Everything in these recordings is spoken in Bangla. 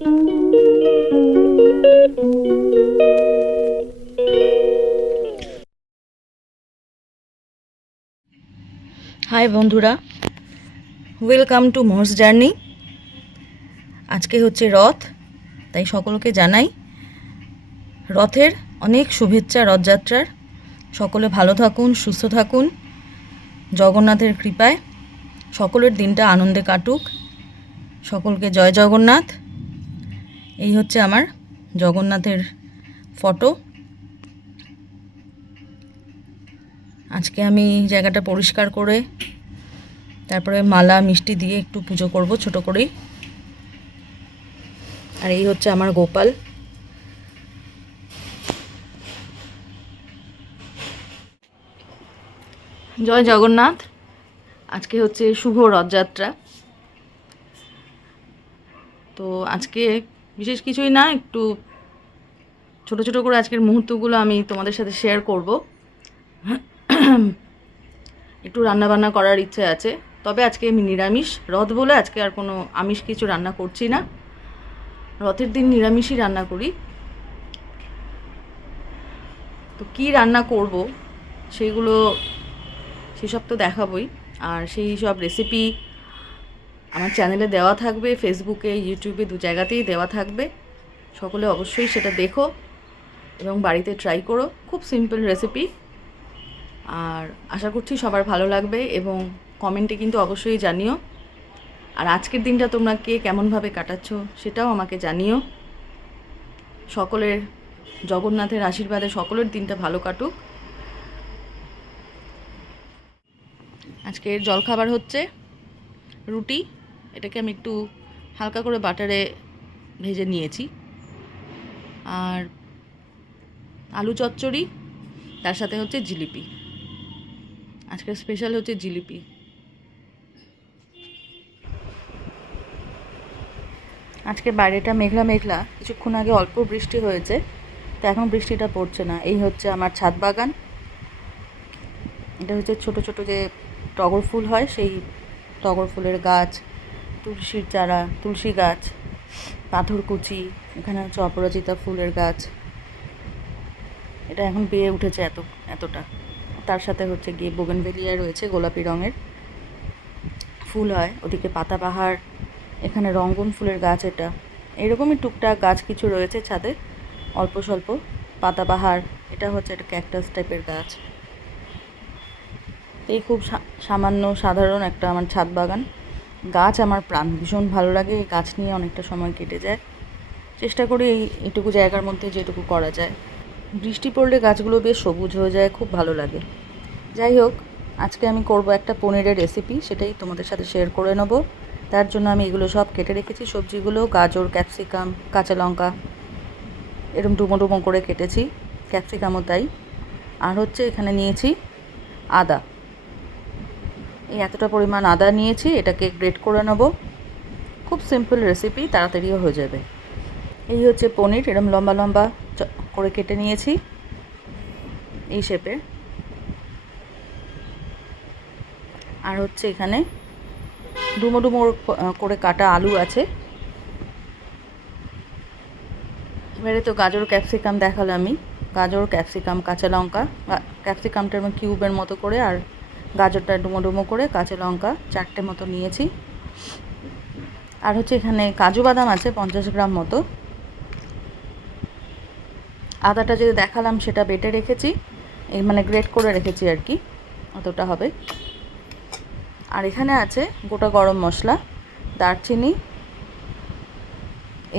হাই বন্ধুরা, ওয়েলকাম টু মোর্স জার্নি। আজকে হচ্ছে রথ, তাই সকলকে জানাই রথের অনেক শুভেচ্ছা। রথযাত্রার সকলে ভালো থাকুন, সুস্থ থাকুন, জগন্নাথের কৃপায় সকলের দিনটা আনন্দে কাটুক। সকলকে জয় জগন্নাথ। এই হচ্ছে আমার জগন্নাথের ফটো। আজকে আমি জায়গাটা পরিষ্কার করে তারপরে মালা মিষ্টি দিয়ে একটু পুজো করব ছোট করেই। আর এই হচ্ছে আমার গোপাল। জয় জগন্নাথ। আজকে হচ্ছে শুভ রথযাত্রা। তো আজকে বিশেষ কিছুই না, একটু ছোট ছোট করে আজকের মুহূর্তগুলো আমি তোমাদের সাথে শেয়ার করব। একটু রান্নাবান্না করার ইচ্ছে আছে, তবে আজকে আমি নিরামিষ, রথ বলে আজকে আর কোনো আমিষ কিছু রান্না করছি না। রথের দিন নিরামিষই রান্না করি। তো কি রান্না করব সেসব তো দেখাবই। আর সেই সব রেসিপি আমার চ্যানেলে দেওয়া থাকবে, ফেসবুকে, ইউটিউবে, দু জায়গাতেই দেওয়া থাকবে। সকলে অবশ্যই সেটা দেখো এবং বাড়িতে ট্রাই করো। খুব সিম্পল রেসিপি, আর আশা করছি সবার ভালো লাগবে এবং কমেন্টে কিন্তু অবশ্যই জানিও। আর আজকের দিনটা তোমরা কে কেমনভাবে কাটাচ্ছ সেটাও আমাকে জানিও। সকলের জগন্নাথের আশীর্বাদে সকলের দিনটা ভালো কাটুক। আজকের জলখাবার হচ্ছে রুটি। এটাকে আমি একটু হালকা করে বাটারে ভেজে নিয়েছি। আর আলু চচ্চড়ি, তার সাথে হচ্ছে জিলিপি। আজকের স্পেশাল হচ্ছে জিলিপি। আজকে বাইরেটা মেঘলা মেঘলা, কিছুক্ষণ আগে অল্প বৃষ্টি হয়েছে, তো এখন বৃষ্টিটা পড়ছে না। এই হচ্ছে আমার ছাদ বাগান। এটা হচ্ছে ছোট ছোট যে টগর ফুল হয়, সেই টগর ফুলের গাছ, তুলসীর চারা, তুলসী গাছ, পাথরকুচি, এখানে হচ্ছে অপরাজিতা ফুলের গাছ। এটা এখন বেয়ে উঠেছে এতটা। তার সাথে হচ্ছে গিয়ে বোগেনভেলিয়া রয়েছে, গোলাপি রঙের ফুল হয়। ওদিকে পাতাবাহার, এখানে রঙ্গন ফুলের গাছ। এটা এরকমই টুকটাক গাছ কিছু রয়েছে ছাদে, অল্প স্বল্প। পাতাবাহার, এটা হচ্ছে একটা ক্যাকটাস টাইপের গাছ। এই খুব সামান্য সাধারণ একটা আমার ছাদ বাগান। গাছ আমার প্রাণ, ভীষণ ভালো লাগে। এই গাছ নিয়ে অনেকটা সময় কেটে যায়। চেষ্টা করি এইটুকু জায়গার মধ্যে যেটুকু করা যায়। বৃষ্টি পড়লে গাছগুলো বেশ সবুজ হয়ে যায়, খুব ভালো লাগে। যাই হোক, আজকে আমি করব একটা পনিরের রেসিপি, সেটাই তোমাদের সাথে শেয়ার করে নেব। তার জন্য আমি এগুলো সব কেটে রেখেছি। সবজিগুলো গাজর, ক্যাপসিকাম, কাঁচা লঙ্কা এরকম ডুমো ডুমো করে কেটেছি, ক্যাপসিকামও তাই। আর হচ্ছে এখানে নিয়েছি আদা। এই এতটা পরিমাণ আদা নিয়েছি, এটাকে গ্রেট করে নেব। খুব সিম্পল রেসিপি, তাড়াতাড়িও হয়ে যাবে। এই হচ্ছে পনির, এরকম লম্বা লম্বা করে কেটে নিয়েছি এই শেপে। আর হচ্ছে এখানে ডুমো ডুমো করে কাটা আলু আছে। এবারে তো গাজর ক্যাপসিকাম দেখালাম আমি। গাজর, ক্যাপসিকাম, কাঁচা লঙ্কা, ক্যাপসিকামটা আমি কিউবের মতো করে, আর গাজরটা ডুমো ডুমো করে, কাঁচা লঙ্কা 4টে মতো নিয়েছি। আর হচ্ছে এখানে কাজু বাদাম আছে 50 গ্রাম মতো। আদাটা যেটা দেখালাম সেটা বেটে রেখেছি, এই মানে গ্রেট করে রেখেছি আর কি, অতটা হবে। আর এখানে আছে গোটা গরম মশলা, দারচিনি,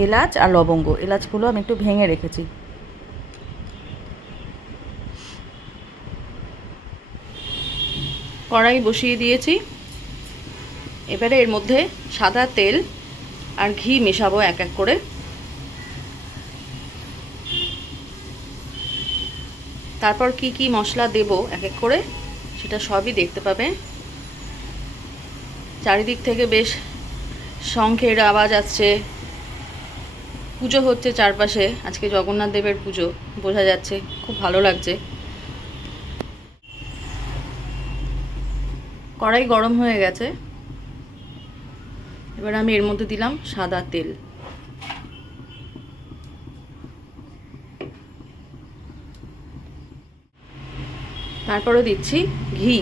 এলাচ আর লবঙ্গ। এলাচগুলো আমি একটু ভেঙে রেখেছি। কড়াই বসিয়ে দিয়েছি। এবারে এর মধ্যে সাদা তেল আর ঘি মেশাবো এক এক করে। তারপর কি কি মশলা দেব এক এক করে সেটা সবই দেখতে পাবে। চারিদিক থেকে বেশ শঙ্খের আওয়াজ আসছে, পুজো হচ্ছে চারপাশে। আজকে জগন্নাথ দেবের পুজো, বোঝা যাচ্ছে, খুব ভালো লাগছে। কড়াই গরম হয়ে গেছে, এবার আমি এর মধ্যে দিলাম সাদা তেল। তারপরে দিচ্ছি ঘি।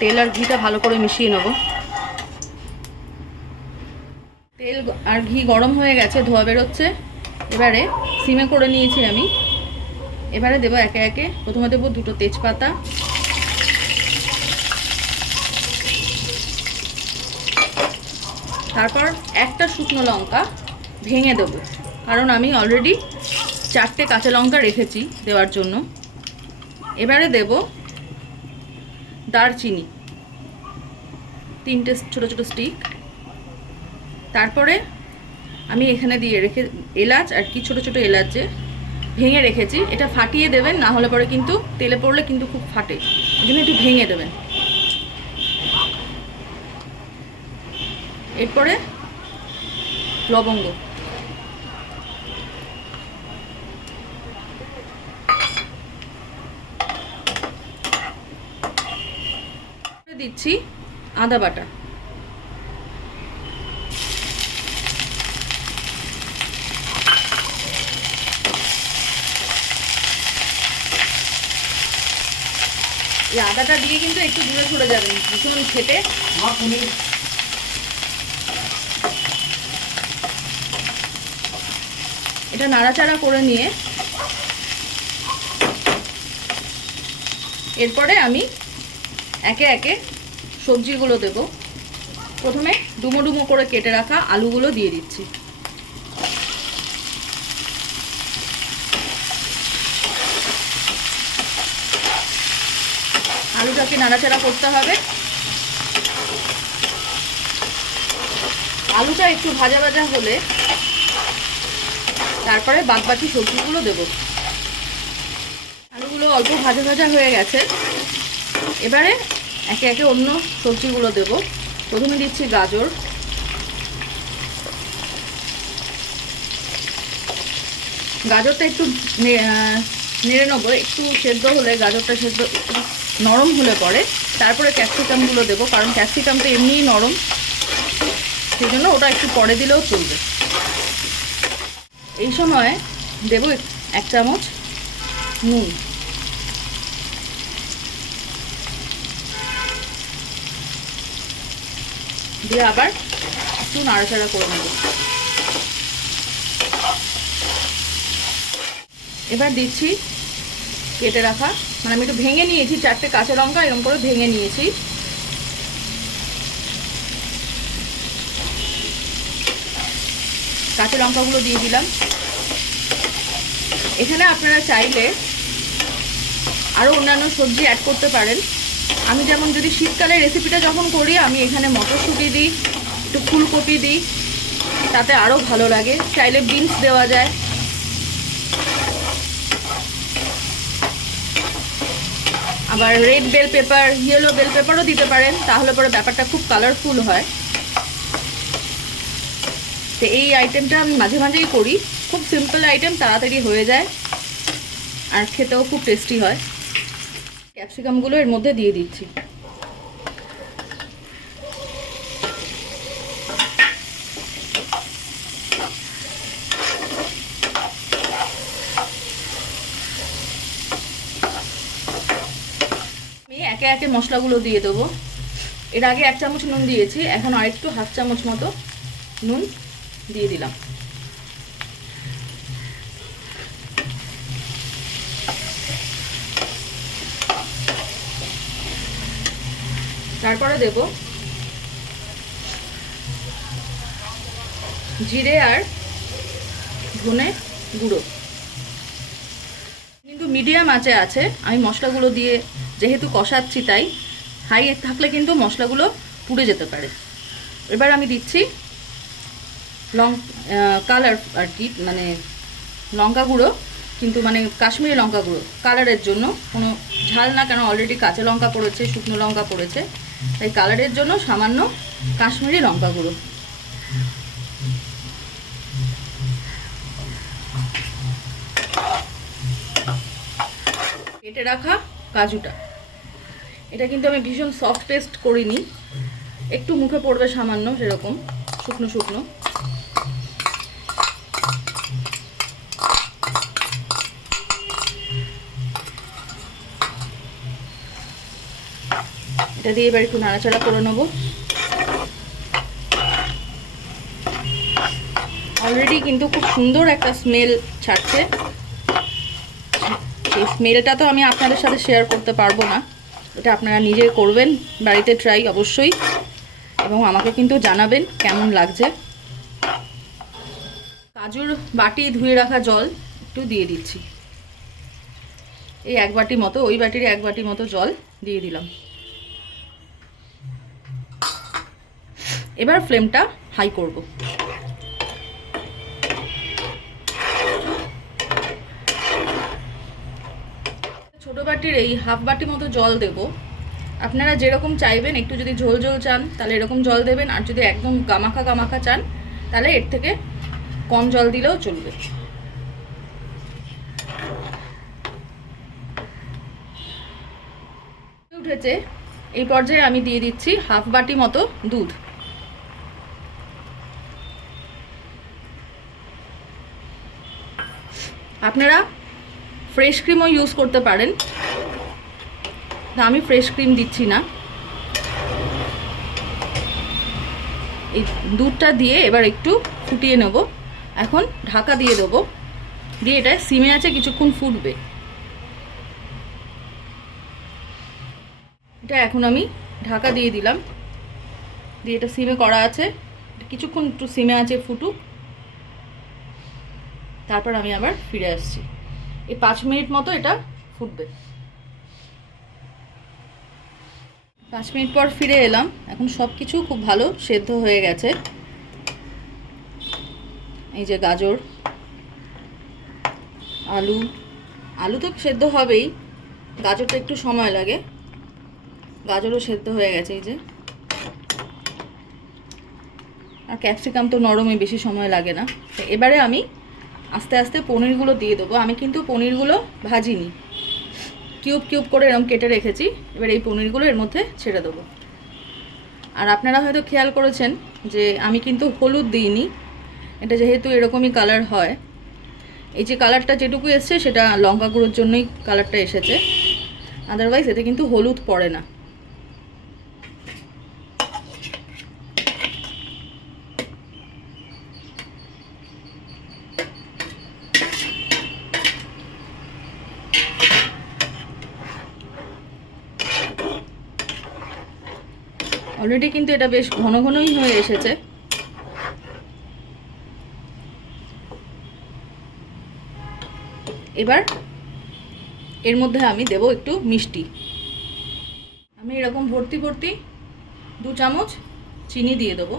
তেল আর ঘিটা ভালো করে মিশিয়ে নেব। তেল আর ঘি গরম হয়ে গেছে, ধোয়া বেরোচ্ছে। এবারে সিমে করে নিয়েছি আমি। এবারে দেবো একে একে। প্রথমে দেবো 2টো তেজপাতা, তারপর একটা শুকনো লঙ্কা ভেঙে দেবো, কারণ আমি অলরেডি 4টে কাঁচা লঙ্কা রেখেছি দেওয়ার জন্য। এবারে দেব দারচিনি, 3টে ছোটো ছোটো স্টিক। তারপরে আমি এখানে দিয়ে রেখে এলাচ আর কি ছোটো ছোটো এলাচ যে ভেঙে রেখেছি, এটা ফাটিয়ে দেবেন, না হলে পরে কিন্তু তেলে পড়লে কিন্তু খুব ফাটে, ওই জন্য একটু ভেঙে দেবেন। এরপরে লবঙ্গ, দিচ্ছি আদা বাটা, এই আদাটা দিয়ে কিন্তু একটু দূরে সরে যাবেন, ভীষণ খেতে। এটা নাড়াচাড়া করে নিয়ে এরপরে আমি একে একে সবজিগুলো দেব। প্রথমে ডুমো ডুমো করে কেটে রাখা আলুগুলো দিয়ে দিচ্ছি। আলুটাকে নাড়াচাড়া করতে হবে। আলুটা একটু ভাজা ভাজা হলে তারপরে বাদবাকি সবজিগুলো দেব। আলুগুলো অল্প ভাজা ভাজা হয়ে গেছে, এবারে একে একে অন্য সবজিগুলো দেব। প্রথমে দিচ্ছি গাজর, গাজরটা একটু নেড়ে নেবো। একটু সেদ্ধ হলে, গাজরটা সেদ্ধ একটু নরম হলে পরে তারপরে ক্যাপসিকামগুলো দেবো, কারণ ক্যাপসিকামটা এমনিই নরম, সেই জন্য ওটা একটু পরে দিলেও চলবে। এই সময় দেবো 1 চামচ নুন, দিয়ে আবার একটু নাড়াচাড়া করে নেব। এবার দিচ্ছি কেটে রাখা, মানে আমি একটু ভেঙে নিয়েছি 4টে কাঁচা লঙ্কা, এরকম করে ভেঙে নিয়েছি। কাঁচা লঙ্কাগুলো দিয়ে দিলাম। এখানে আপনারা চাইলে আরও অন্যান্য সবজি অ্যাড করতে পারেন। আমি যেমন যদি শীতকালে রেসিপিটা যখন করি, আমি এখানে মটরশুঁটি দিই, একটু ফুলকপি দিই, তাতে আরও ভালো লাগে। চাইলে বিনস দেওয়া যায়। আবার red bell pepper, yellow bell পেপারও দিতে পারেন, তাহলে পরে ব্যাপারটা খুব কালারফুল হয়। তো এই আইটেমটা আমি মাঝে মাঝেই করি, খুব সিম্পল আইটেম, তাড়াতাড়ি হয়ে যায় আর খেতেও খুব টেস্টি হয়। ক্যাপসিকামগুলো এর মধ্যে দিয়ে দিচ্ছি। আমি একে একে মশলাগুলো দিয়ে দেবো। এর আগে 1 চামচ নুন দিয়েছি, এখন আরেকটু 1/2 চামচ মতো নুন দিয়ে দিলাম। তারপরে দেব জিরে আর ধনে গুঁড়ো। কিন্তু মিডিয়াম আঁচে আছে, আমি মশলাগুলো দিয়ে যেহেতু কষাচ্ছি, তাই হাই থাকলে কিন্তু মশলাগুলো পুড়ে যেতে পারে। এবার আমি দিচ্ছি কালার আর কি, মানে লঙ্কা গুঁড়ো, কিন্তু মানে কাশ্মীরি লঙ্কা গুঁড়ো, কালারের জন্য। কোনো ঝাল না, কেন অলরেডি কাঁচা লঙ্কা পড়েছে, শুকনো লঙ্কা পড়েছে, তাই কালারের জন্য সামান্য কাশ্মীরি লঙ্কা গুঁড়ো। কেটে রাখা কাজুটা এটা কিন্তু আমি ভীষণ সফট পেস্ট করিনি, একটু মুখে পড়বে সামান্য, সেরকম শুকনো শুকনো। এটা দিয়ে এবার একটু নাড়াচাড়া করে নেবো। অলরেডি কিন্তু খুব সুন্দর একটা স্মেল ছাড়ছে। সেই স্মেলটা তো আমি আপনাদের সাথে শেয়ার করতে পারবো না, এটা আপনারা নিজে করবেন বাড়িতে ট্রাই অবশ্যই, এবং আমাকে কিন্তু জানাবেন কেমন লাগছে। কাজুর বাটি ধুয়ে রাখা জল একটু দিয়ে দিচ্ছি, এই 1 বাটি মতো, ওই বাটির 1 বাটি মতো জল দিয়ে দিলাম। এবার ফ্লেমটা হাই করব। ছোট বাটির এই হাফ বাটি মতো জল দেব। আপনারা যেরকম চাইবেন, একটু যদি ঝোল ঝোল চান তাহলে এরকম জল দেবেন, আর যদি একদম গামাখা গামাখা চান তাহলে এর থেকে কম জল দিলেও চলবে। উঠেছে, এই পর্যায়ে আমি দিয়ে দিচ্ছি হাফ বাটি মতো দুধ। আপনারা ফ্রেশ ক্রিমও ইউজ করতে পারেন, আমি ফ্রেশ ক্রিম দিচ্ছি না। এই দুধটা দিয়ে এবার একটু ফুটিয়ে নেব। এখন ঢাকা দিয়ে দেবো, দিয়ে এটা সিমে আছে কিছুক্ষণ ফুটবে। এটা এখন আমি ঢাকা দিয়ে দিলাম, দিয়ে এটা সিমে করা আছে, কিছুক্ষণ একটু সিমে আছে ফুটুক, তারপর আমি আবার ফিরে আসছি। এই 5 মিনিট মতো এটা ফুটবে। 5 মিনিট পর ফিরে এলাম। এখন সব কিছু খুব ভালো সেদ্ধ হয়ে গেছে। এই যে গাজর, আলু তো সেদ্ধ হবেই, গাজরটা একটু সময় লাগে, গাজরও সেদ্ধ হয়ে গেছে এই যে। আর ক্যাপসিকাম তো নরমে, বেশি সময় লাগে না। এবারে আমি আস্তে আস্তে পনিরগুলো দিয়ে দেবো। আমি কিন্তু পনিরগুলো ভাজিনি, কিউব কিউব করে এরকম কেটে রেখেছি। এবার এই পনিরগুলো এর মধ্যে ছেড়ে দেবো। আর আপনারা হয়তো খেয়াল করেছেন যে আমি কিন্তু হলুদ দিইনি, এটা যেহেতু এরকমই কালার হয়। এই যে কালারটা যেটুকু এসছে সেটা লঙ্কা গুঁড়োর জন্যই কালারটা এসেছে, আদারওয়াইজ এতে কিন্তু হলুদ পড়ে না। অলরেডি কিন্তু এটা বেশ ঘন ঘনই হয়ে এসেছে। এবার এর মধ্যে আমি দেব একটু মিষ্টি। আমি এরকম ভর্তি ভর্তি 2 চামচ চিনি দিয়ে দেবো।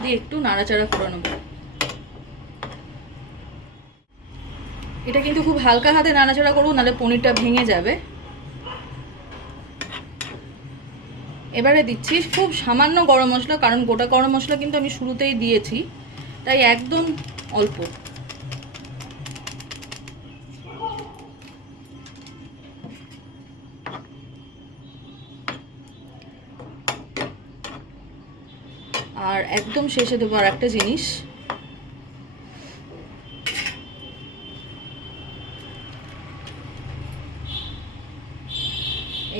দিয়ে একটু নাড়াচাড়া করে নেব। এটা কিন্তু খুব হালকা হাতে নাড়াচাড়া করবো, নাহলে পনিরটা ভেঙে যাবে। এবারে দিচ্ছি খুব সামান্য গরম মশলা, কারণ গোটা গরম মশলা কিন্তু আমি শুরুতেই দিয়েছি, তাই একদম অল্প। আর একদম শেষে দেবো আর একটা জিনিস,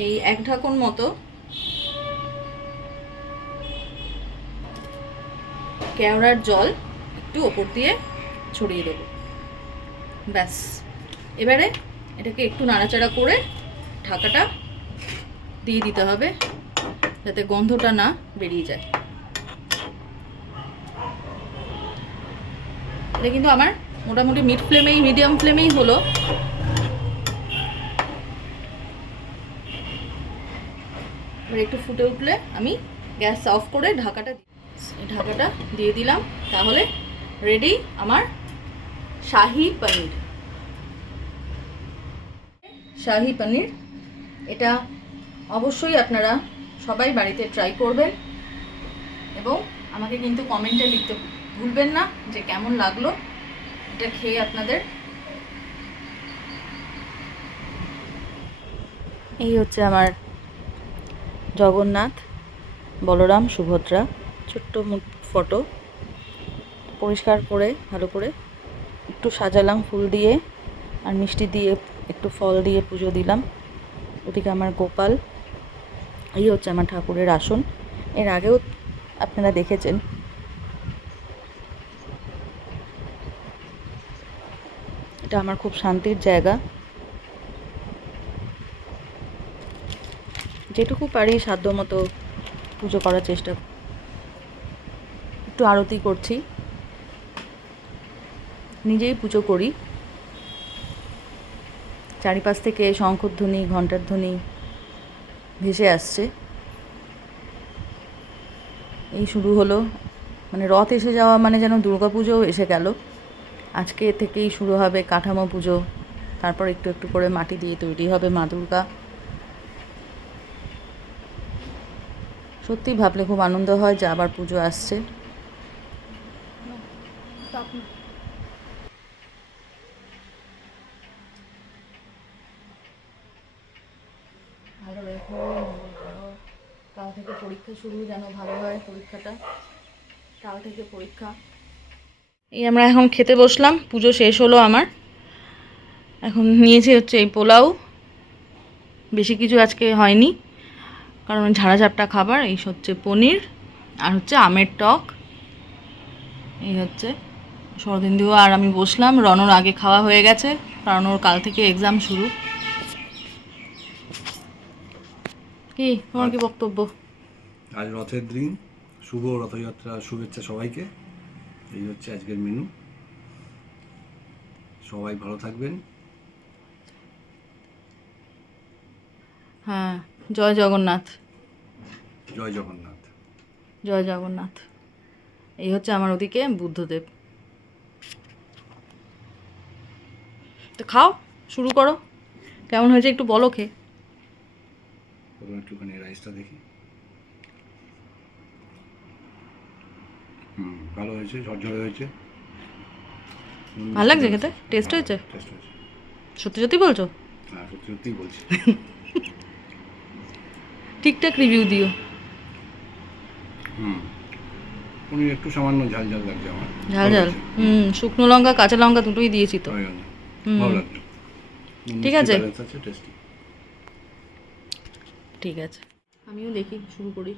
এই 1 ঢাকন মতো কেওড়ার জল একটু ওপর দিয়ে ছড়িয়ে দেবো। ব্যাস, এবারে এটাকে একটু নাড়াচাড়া করে ঢাকাটা দিয়ে দিতে হবে, যাতে গন্ধটা না বেরিয়ে যায়। এটা কিন্তু আমার মোটামুটি মিডিয়াম ফ্লেমেই হলো। এবার একটু ফুটে উঠলে আমি গ্যাস অফ করে ঢাকাটা দিয়ে দিলাম। তাহলে রেডি আমার শাহি পনির। এটা অবশ্যই আপনারা সবাই বাড়িতে ট্রাই করবেন এবং আমাকে কিন্তু কমেন্টে লিখতে ভুলবেন না যে কেমন লাগলো এটা খেয়ে আপনাদের। এই হচ্ছে আমার জগন্নাথ, বলরাম, সুভদ্রা ছোট্ট ফটো। পরিষ্কার করে ভালো করে একটু সাজালাম ফুল দিয়ে আর মিষ্টি দিয়ে, একটু ফল দিয়ে পুজো দিলাম। ওদিকে আমার গোপাল। এই হচ্ছে আমার ঠাকুরের আসন, এর আগেও আপনারা দেখেছেন। এটা আমার খুব শান্তির জায়গা। যেটুকু পারি সাধ্য মতো পুজো করার চেষ্টা। একটু আরতি করছি, নিজেই পুজো করি। চারিপাশ থেকে শঙ্খধ্বনি, ঘণ্টার ধ্বনি ভেসে আসছে। এই শুরু হলো, মানে রথ এসে যাওয়া মানে যেন দুর্গা পুজোও এসে গেল। আজকে থেকেই শুরু হবে কাঠামো পুজো, তারপর একটু একটু করে মাটি দিয়ে তৈরি হবে মা দুর্গা। সত্যি ভাবলে খুব আনন্দ হয় যে আবার পুজো আসছে। ভালো রেখো, কাল থেকে পরীক্ষা শুরু, যেন ভালো হয় পরীক্ষাটা। কাল থেকে পরীক্ষা। এই আমরা এখন খেতে বসলাম, পুজো শেষ হলো আমার। এখন নিয়েছি হচ্ছে এই পোলাও, বেশি কিছু আজকে হয়নি কারণ ঝাড়াঝাপটা খাবার। এই হচ্ছে পনির আর হচ্ছে আমের টক। এই হচ্ছে শরদিন্দু আর আমি বসলাম। রনর আগে খাওয়া হয়ে গেছে কারণ ওর কাল থেকে এক্সাম শুরু। কি তোমার কি বক্তব্য? আজ রথের দিন, শুভ রথযাত্রা শুভেচ্ছা সবাইকে। এই হচ্ছে আজকের মেনু। সবাই ভালো থাকবেন। হ্যাঁ, জয় জগন্নাথ। জয় জগন্নাথ। জয় জগন্নাথ। এই হচ্ছে আমার ওদিকে বুদ্ধদেব। তো খাও, শুরু করো। কেমন হয়েছে একটু বলো খেয়ে। একটুখানি রাইসটা দেখি। ভালো হয়েছে, ঝরঝরে হয়েছে। ভালো লাগছে খেতে? টেস্ট হয়েছে? টেস্ট হয়েছে। সত্যি সত্যি বলছো? হ্যাঁ, সত্যি সত্যিই বলছি। ঠিকঠাক রিভিউ দিও। পনির একটু সামান্য ঝাল ঝাল লাগছে আমার। ঝাল ঝাল, শুকনো লঙ্কা কাঁচা লঙ্কা দুটোই দিয়েছি তো। ভালো লাগছে। ঠিক আছে, টেস্টি। ঠিক আছে, আমিও দেখি শুরু করি।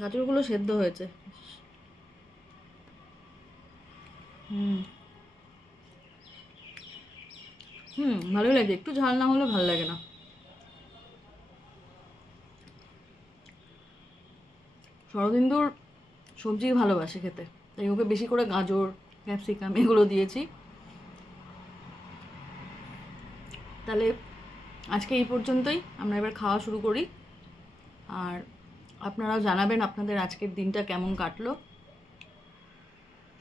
গাজরগুলো সেদ্ধ হয়েছে। ভালোই লাগে, একটু ঝাল না হলে ভালো লাগে না। শরদিন্দুর সবজি ভালোবাসে খেতে, তাই ওকে বেশি করে গাজর, ক্যাপসিকাম এগুলো দিয়েছি। তাহলে আজকে এই পর্যন্তই, আমরা এবার খাওয়া শুরু করি। আর আপনারাও জানাবেন আপনাদের আজকের দিনটা কেমন কাটলো।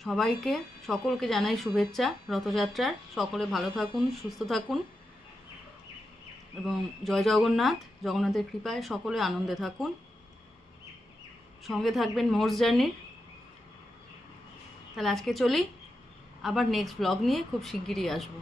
সবাইকে, সকলকে জানাই শুভেচ্ছা রথযাত্রার। সকলে ভালো থাকুন, সুস্থ থাকুন এবং জয় জগন্নাথ। জগন্নাথের কৃপায় সকলে আনন্দে থাকুন। সঙ্গে থাকবেন মোর্স জার্নির। তাহলে আজকে চলি, আবার নেক্সট ব্লগ নিয়ে খুব শিগগিরই আসবো।